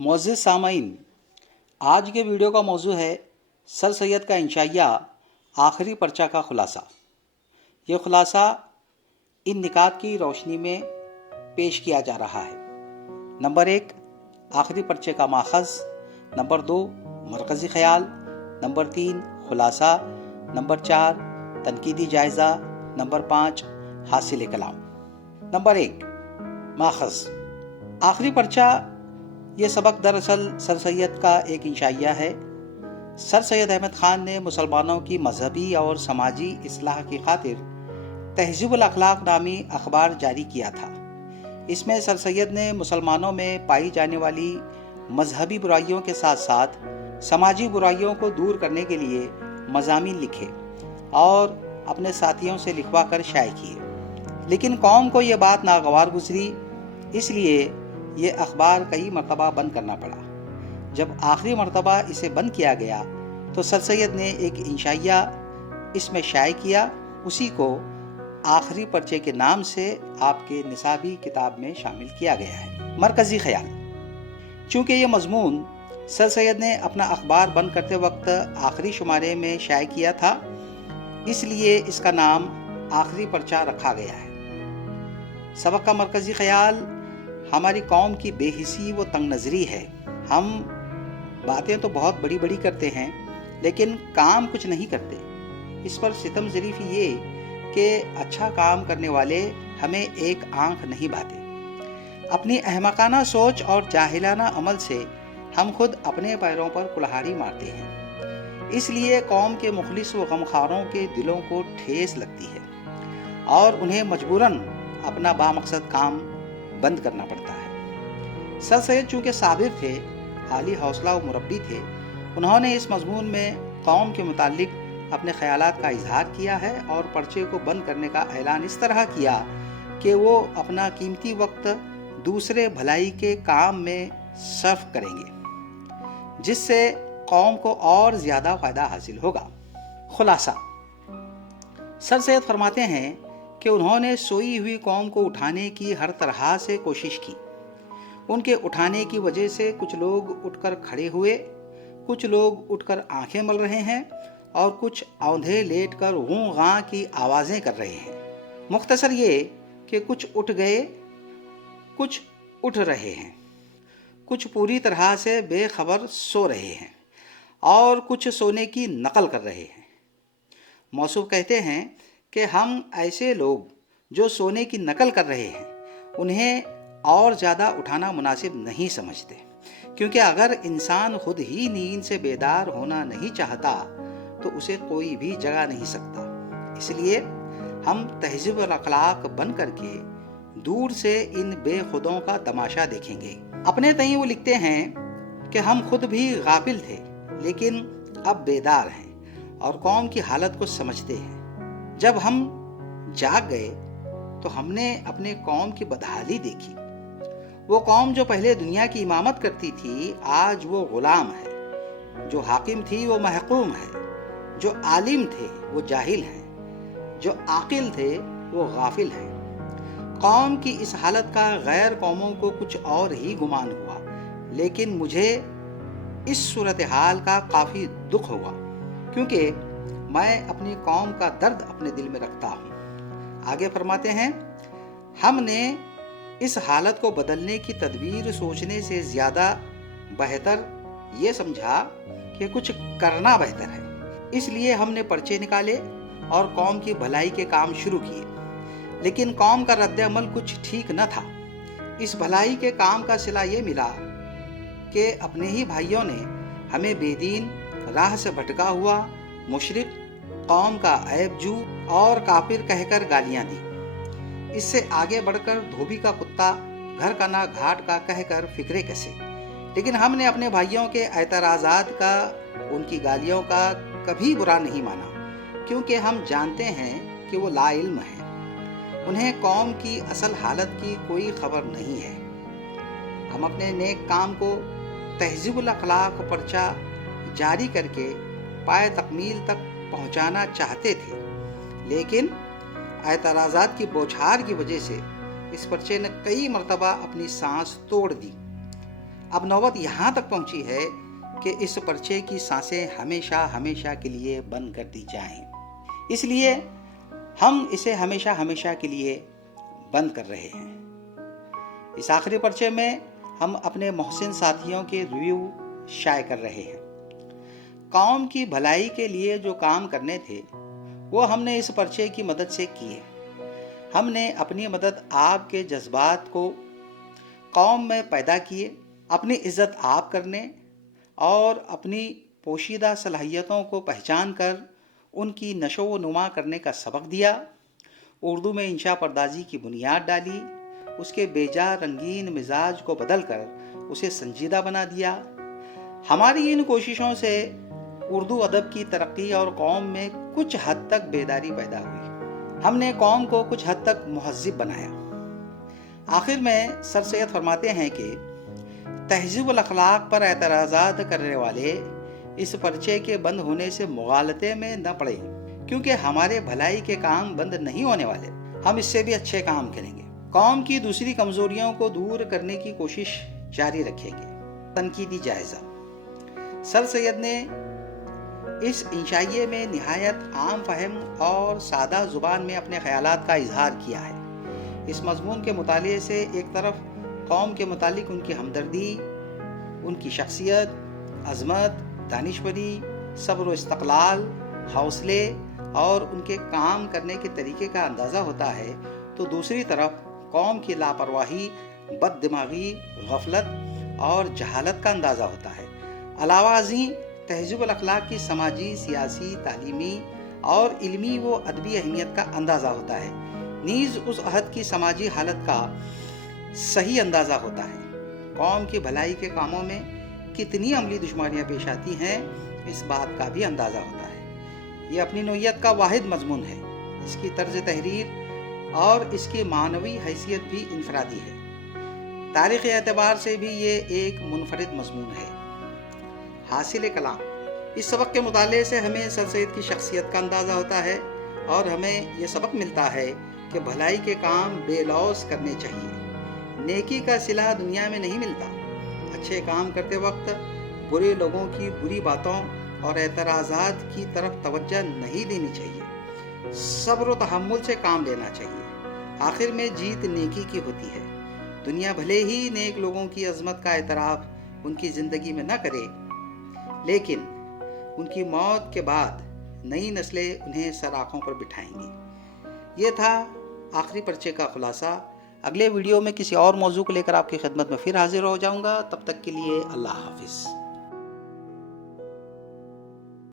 मुअज़्ज़िज़ सामईन, आज के वीडियो का मौजू है सर सैयद का इंशाइया आखिरी पर्चा का खुलासा। ये खुलासा इन निकात की रोशनी में पेश किया जा रहा है। नंबर 1, आखिरी पर्चे का माखज़। नंबर 2, मरकज़ी ख़याल। नंबर 3, खुलासा। नंबर 4, तनकीदी जायज़ा। नंबर 5, हासिल कलाम। नंबर 1, माखज़। आखिरी पर्चा ये सबक दरअसल सर सैयद का एक इंशाइया है। सर सैयद अहमद ख़ान ने मुसलमानों की मजहबी और समाजी इस्लाह की खातिर तहज़ीबुल अखलाक नामी अखबार जारी किया था। इसमें सर सैयद ने मुसलमानों में पाई जाने वाली मजहबी बुराइयों के साथ साथ समाजी बुराइयों को दूर करने के लिए मज़ामीन लिखे और अपने साथियों से लिखवा कर शाये किए। लेकिन कौम को ये बात नागवार गुजरी, इसलिए ये अखबार कई मरतबा बंद करना पड़ा। जब आखिरी मरतबा इसे बंद किया गया तो सर सैयद ने एक इंशाइया इसमें शाये किया। उसी को आखिरी पर्चे के नाम से आपके निसाबी किताब में शामिल किया गया है, मरकज़ी ख़याल। चूँकि ये मज़मून सर सैयद ने अपना अखबार बंद करते वक्त आखिरी शुमारे में शाये किया था, इसलिए इसका नाम आखिरी पर्चा रखा गया है। सबक का मरकज़ी ख़याल हमारी कौम की बेहिसी व तंग नज़री है। हम बातें तो बहुत बड़ी बड़ी करते हैं, लेकिन काम कुछ नहीं करते। इस पर सितम ज़रीफ़ ये कि अच्छा काम करने वाले हमें एक आंख नहीं बाते। अपनी अहमकाना सोच और जाहिलाना अमल से हम खुद अपने पैरों पर कुल्हाड़ी मारते हैं। इसलिए कौम के मुखलिस व गमखारों के दिलों को ठेस लगती है और उन्हें मजबूरन अपना बामकसद काम बंद करना पड़ता है। सर सैयद चूँकि साबिर थे, आली हौसला व मुरब्बी थे, उन्होंने इस मज़मून में कौम के मुतालिक अपने ख़यालात का इजहार किया है और पर्चे को बंद करने का ऐलान इस तरह किया कि वो अपना कीमती वक्त दूसरे भलाई के काम में सर्फ करेंगे, जिससे कौम को और ज़्यादा फ़ायदा हासिल होगा। खुलासा। सर सैयद फरमाते हैं कि उन्होंने सोई हुई कौम को उठाने की हर तरह से कोशिश की। उनके उठाने की वजह से कुछ लोग उठकर खड़े हुए, कुछ लोग उठकर आंखें मल रहे हैं और कुछ औंधे लेटकर गूं गां की आवाज़ें कर रहे हैं। मुख्तसर ये कि कुछ उठ गए, कुछ उठ रहे हैं, कुछ पूरी तरह से बेखबर सो रहे हैं और कुछ सोने की नकल कर रहे हैं। मौसूफ कहते हैं कि हम ऐसे लोग जो सोने की नकल कर रहे हैं उन्हें और ज़्यादा उठाना मुनासिब नहीं समझते, क्योंकि अगर इंसान खुद ही नींद से बेदार होना नहीं चाहता तो उसे कोई भी जगा नहीं सकता। इसलिए हम तहज़ीबुल अखलाक बन करके दूर से इन बेखुदों का तमाशा देखेंगे। अपने तईं वो लिखते हैं कि हम खुद भी गाफिल थे, लेकिन अब बेदार हैं और कौम की हालत को समझते हैं। जब हम जाग गए तो हमने अपने कौम की बदहाली देखी। वो कौम जो पहले दुनिया की इमामत करती थी, आज वो गुलाम है। जो हाकिम थी वो महकूम है। जो आलिम थे वो जाहिल हैं। जो आकिल थे वो गाफिल हैं। कौम की इस हालत का गैर कौमों को कुछ और ही गुमान हुआ, लेकिन मुझे इस सूरत हाल का काफ़ी दुख हुआ, क्योंकि मैं अपनी कौम का दर्द अपने दिल में रखता हूँ। आगे फरमाते हैं, हमने इस हालत को बदलने की तदबीर सोचने से ज़्यादा बेहतर ये समझा कि कुछ करना बेहतर है। इसलिए हमने पर्चे निकाले और कौम की भलाई के काम शुरू किए, लेकिन कौम का रद्द-ए-अमल कुछ ठीक न था। इस भलाई के काम का सिला ये मिला कि अपने ही भाइयों ने हमें बेदीन, राह से भटका हुआ, मुशरिक, कौम का ऐबजू और काफिर कहकर गालियां दी। इससे आगे बढ़कर धोबी का कुत्ता, घर का ना घाट का कहकर फिक्रे कसे। लेकिन हमने अपने भाइयों के एतराज़ात का, उनकी गालियों का कभी बुरा नहीं माना, क्योंकि हम जानते हैं कि वो लाइल्म हैं। उन्हें कौम की असल हालत की कोई खबर नहीं है। हम अपने नेक काम को तहज़ीबुल अखलाक पर्चा जारी करके पाए तकमील तक पहुंचाना चाहते थे, लेकिन एतराज़ात की बौछार की वजह से इस पर्चे ने कई मरतबा अपनी सांस तोड़ दी। اب نوبت یہاں تک پہنچی ہے کہ اس پرچے کی سانسیں ہمیشہ ہمیشہ کے لیے بند کر دی جائیں۔ اس لیے ہم اسے ہمیشہ ہمیشہ کے لیے بند کر رہے ہیں۔ اس آخری پرچے میں ہم اپنے محسن ساتھیوں کے ریویو شائع کر رہے ہیں۔ قوم کی بھلائی کے لیے جو کام کرنے تھے وہ ہم نے اس پرچے کی مدد سے کیے۔ ہم نے اپنی مدد آپ کے جذبات کو قوم میں پیدا کیے، اپنی عزت آپ کرنے اور اپنی پوشیدہ صلاحیتوں کو پہچان کر ان کی نشو و نما کرنے کا سبق دیا، اردو میں انشاء پردازی کی بنیاد ڈالی، اس کے بیجا رنگین مزاج کو بدل کر اسے سنجیدہ بنا دیا۔ ہماری ان کوششوں سے اردو ادب کی ترقی اور قوم میں کچھ حد تک بیداری پیدا ہوئی۔ ہم نے قوم کو کچھ حد تک مہذب بنایا۔ آخر میں سر سید فرماتے ہیں کہ تہذیب الاخلاق پر اعتراضات کرنے والے اس پرچے کے بند ہونے سے مغالطے میں نہ پڑے، کیونکہ ہمارے بھلائی کے کام بند نہیں ہونے والے، ہم اس سے بھی اچھے کام کریں گے، قوم کی دوسری کمزوریوں کو دور کرنے کی کوشش جاری رکھیں گے۔ تنقیدی جائزہ: سر سید نے اس انشائیے میں نہایت عام فہم اور سادہ زبان میں اپنے خیالات کا اظہار کیا ہے۔ اس مضمون کے مطالعے سے ایک طرف قوم کے متعلق ان کی ہمدردی، ان کی شخصیت، عظمت، دانشوری، صبر و استقلال، حوصلے اور ان کے کام کرنے کے طریقے کا اندازہ ہوتا ہے، تو دوسری طرف قوم کی لاپرواہی، بد دماغی، غفلت اور جہالت کا اندازہ ہوتا ہے۔ علاوہ ازیں تہذیب الاخلاق کی سماجی، سیاسی، تعلیمی اور علمی و ادبی اہمیت کا اندازہ ہوتا ہے، نیز اس عہد کی سماجی حالت کا صحیح اندازہ ہوتا ہے۔ قوم کی بھلائی کے کاموں میں کتنی عملی دشواریاں پیش آتی ہیں، اس بات کا بھی اندازہ ہوتا ہے۔ یہ اپنی نوعیت کا واحد مضمون ہے۔ اس کی طرز تحریر اور اس کی معنوی حیثیت بھی انفرادی ہے۔ تاریخی اعتبار سے بھی یہ ایک منفرد مضمون ہے۔ حاصل کلام: اس سبق کے مطالعے سے ہمیں سر سید کی شخصیت کا اندازہ ہوتا ہے اور ہمیں یہ سبق ملتا ہے کہ بھلائی کے کام بے لوث کرنے چاہیے۔ نیکی کا صلہ دنیا میں نہیں ملتا۔ اچھے کام کرتے وقت برے لوگوں کی بری باتوں اور اعتراضات کی طرف توجہ نہیں دینی چاہیے۔ صبر و تحمل سے کام لینا چاہیے۔ آخر میں جیت نیکی کی ہوتی ہے۔ دنیا بھلے ہی نیک لوگوں کی عظمت کا اعتراف ان کی زندگی میں نہ کرے، لیکن ان کی موت کے بعد نئی نسلیں انہیں سراخوں پر بٹھائیں گی۔ یہ تھا آخری پرچے کا خلاصہ۔ اگلے ویڈیو میں کسی اور موضوع کو لے کر آپ کی خدمت میں پھر حاضر ہو جاؤں گا۔ تب تک کے لیے اللہ حافظ۔